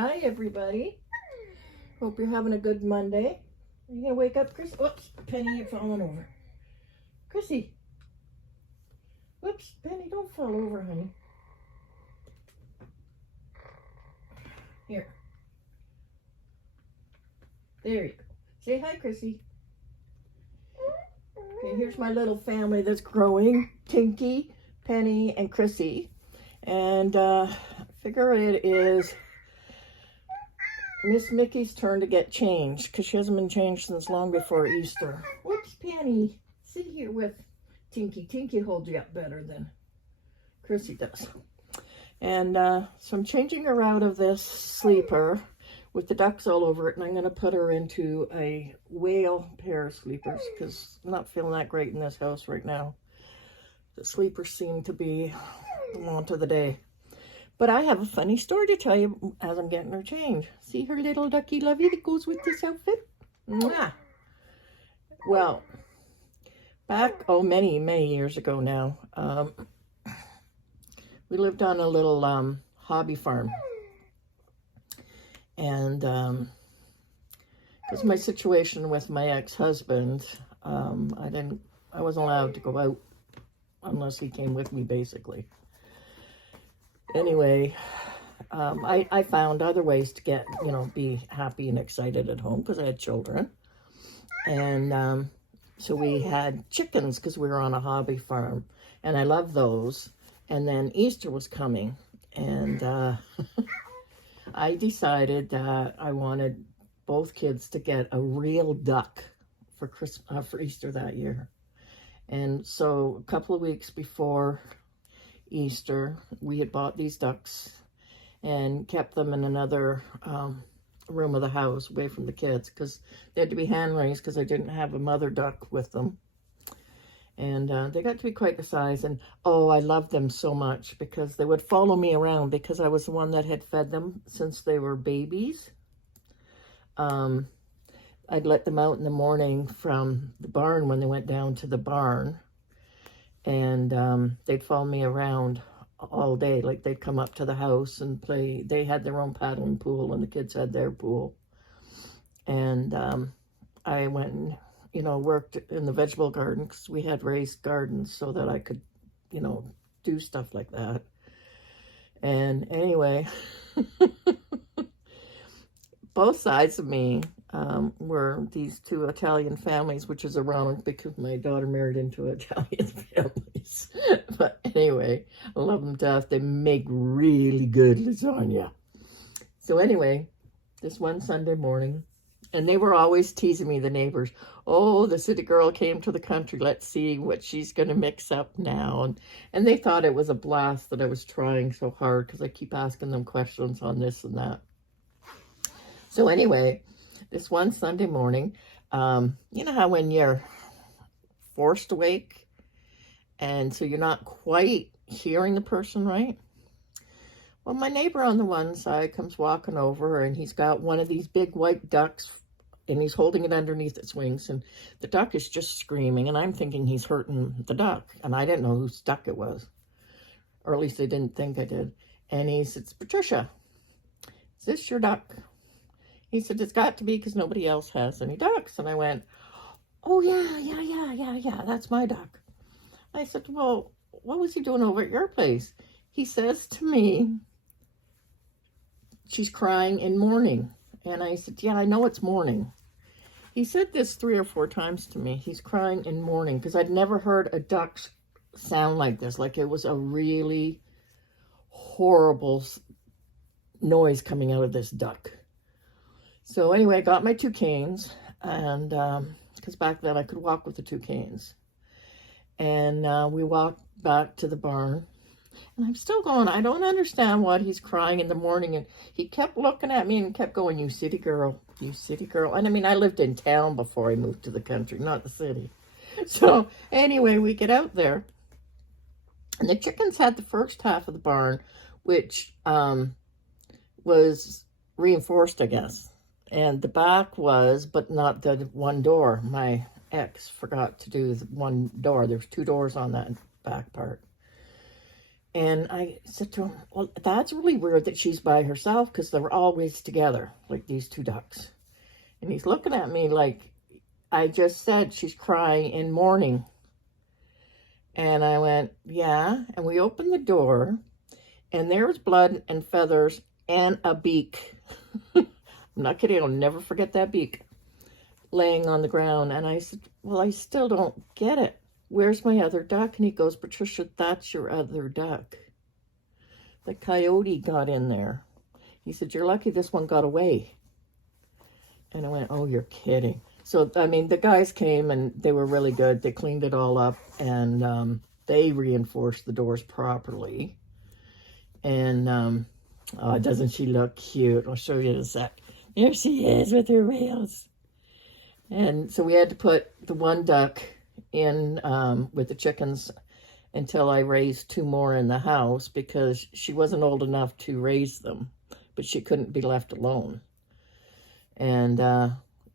Hi, everybody. Hope you're having a good Monday. Are you gonna wake up, Chris? Whoops, Penny, you're falling over. Chrissy. Whoops, Penny, don't fall over, honey. Here. There you go. Say hi, Chrissy. Okay, here's my little family that's growing. Tinky, Penny, and Chrissy. And I figure it is Miss Mickey's turn to get changed because she hasn't been changed since long before Easter. Whoops, Penny. Sit here with Tinky. Tinky holds you up better than Chrissy does. And so I'm changing her out of this sleeper with the ducks all over it, and I'm going to put her into a whale pair of sleepers because I'm not feeling that great in this house right now. The sleepers seem to be the want of the day. But I have a funny story to tell you as I'm getting her changed. See her little ducky lovey that goes with this outfit? Mwah! Well, back, many, many years ago now, we lived on a little hobby farm. And because my situation with my ex-husband, I wasn't allowed to go out unless he came with me, basically. Anyway, I found other ways to get, be happy and excited at home because I had children. And so we had chickens because we were on a hobby farm. And I love those. And then Easter was coming. And I decided that I wanted both kids to get a real duck for Easter that year. And so a couple of weeks before Easter, we had bought these ducks and kept them in another room of the house away from the kids because they had to be hand raised because I didn't have a mother duck with them. And they got to be quite the size. And I loved them so much because they would follow me around because I was the one that had fed them since they were babies. I'd let them out in the morning from the barn when they went down to the barn. And they'd follow me around all day. Like they'd come up to the house and play. They had their own paddling pool and the kids had their pool. And I went and, worked in the vegetable garden because we had raised gardens so that I could, do stuff like that. And anyway, both sides of me were these two Italian families, which is ironic because my daughter married into Italian families. But anyway, I love them to death. They make really good lasagna. So anyway, this one Sunday morning, and they were always teasing me, the neighbors. Oh, the city girl came to the country. Let's see what she's going to mix up now. And they thought it was a blast that I was trying so hard because I keep asking them questions on this and that. So anyway, this one Sunday morning, you know how when you're forced awake and so you're not quite hearing the person, right? Well, my neighbor on the one side comes walking over and he's got one of these big white ducks and he's holding it underneath its wings and the duck is just screaming and I'm thinking he's hurting the duck and I didn't know whose duck it was, or at least I didn't think I did. And he says, Patricia, is this your duck? He said, it's got to be because nobody else has any ducks. And I went, oh, yeah, that's my duck. I said, well, what was he doing over at your place? He says to me, she's crying in mourning. And I said, yeah, I know it's mourning. He said this 3 or 4 times to me. He's crying in mourning because I'd never heard a duck sound like this. Like it was a really horrible noise coming out of this duck. So anyway, I got my 2 canes, and because back then I could walk with the 2 canes. And we walked back to the barn, and I'm still going, I don't understand why he's crying in the morning. And he kept looking at me and kept going, you city girl, you city girl. And I mean, I lived in town before I moved to the country, not the city. So anyway, we get out there, and the chickens had the first half of the barn, which was reinforced, I guess. And the back was, but not the one door. My ex forgot to do the one door. There's 2 doors on that back part. And I said to him, well, that's really weird that she's by herself because they're always together, like these two ducks. And he's looking at me like I just said she's crying in mourning. And I went, yeah. And we opened the door, and there was blood and feathers and a beak. I'm not kidding. I'll never forget that beak laying on the ground. And I said, well, I still don't get it. Where's my other duck? And he goes, Patricia, that's your other duck. The coyote got in there. He said, you're lucky this one got away. And I went, oh, you're kidding. So, I mean, the guys came and they were really good. They cleaned it all up and they reinforced the doors properly. And oh, doesn't she look cute? I'll show you in a sec. There she is with her wheels. And so we had to put the one duck in with the chickens until I raised two more in the house because she wasn't old enough to raise them, but she couldn't be left alone. And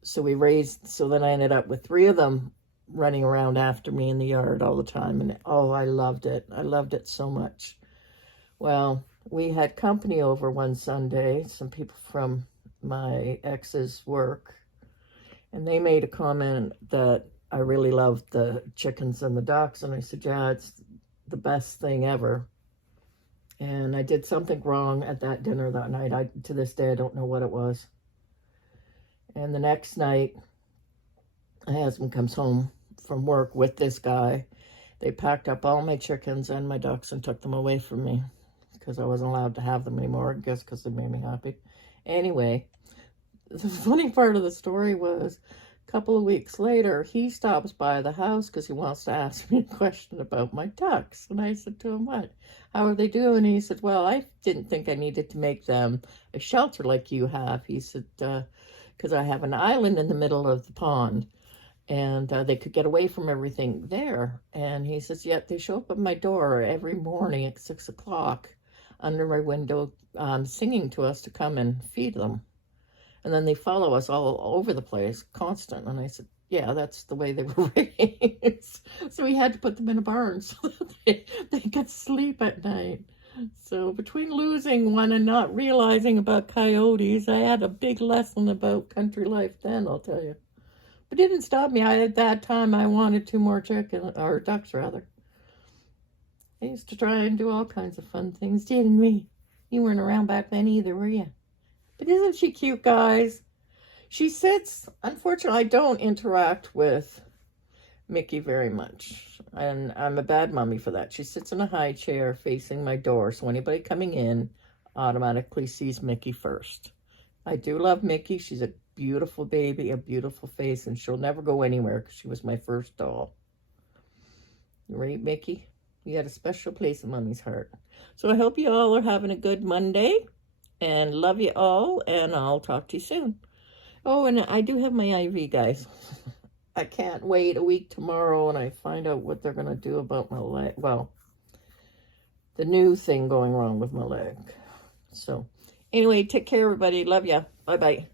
so then I ended up with three of them running around after me in the yard all the time. And oh, I loved it. I loved it so much. Well, we had company over one Sunday, some people from my ex's work, and they made a comment that I really loved the chickens and the ducks. And I said, yeah, it's the best thing ever. And I did something wrong at that dinner that night. To this day, I don't know what it was. And the next night, my husband comes home from work with this guy. They packed up all my chickens and my ducks and took them away from me because I wasn't allowed to have them anymore, I guess because they made me happy. Anyway, the funny part of the story was a couple of weeks later, he stops by the house because he wants to ask me a question about my ducks. And I said to him, what? How are they doing? And he said, well, I didn't think I needed to make them a shelter like you have. He said, because I have an island in the middle of the pond, and they could get away from everything there. And he says, yet they show up at my door every morning at 6 o'clock under my window singing to us to come and feed them. And then they follow us all over the place, constant. And I said, yeah, that's the way they were raised. So we had to put them in a barn so that they could sleep at night. So between losing one and not realizing about coyotes, I had a big lesson about country life then, I'll tell you. But it didn't stop me. At that time, I wanted two more ducks rather. I used to try and do all kinds of fun things, didn't we? You weren't around back then either, were you? But isn't she cute, guys? She sits, unfortunately, I don't interact with Mickey very much, and I'm a bad mommy for that. She sits in a high chair facing my door, so anybody coming in automatically sees Mickey first. I do love Mickey. She's a beautiful baby, a beautiful face, and she'll never go anywhere because she was my first doll. Right, Mickey? You got a special place in Mommy's heart. So I hope you all are having a good Monday, and love you all, and I'll talk to you soon. Oh, and I do have my IV, guys. I can't wait a week tomorrow and I find out what they're going to do about my leg. Well, the new thing going wrong with my leg. So, anyway, take care, everybody. Love ya. Bye-bye.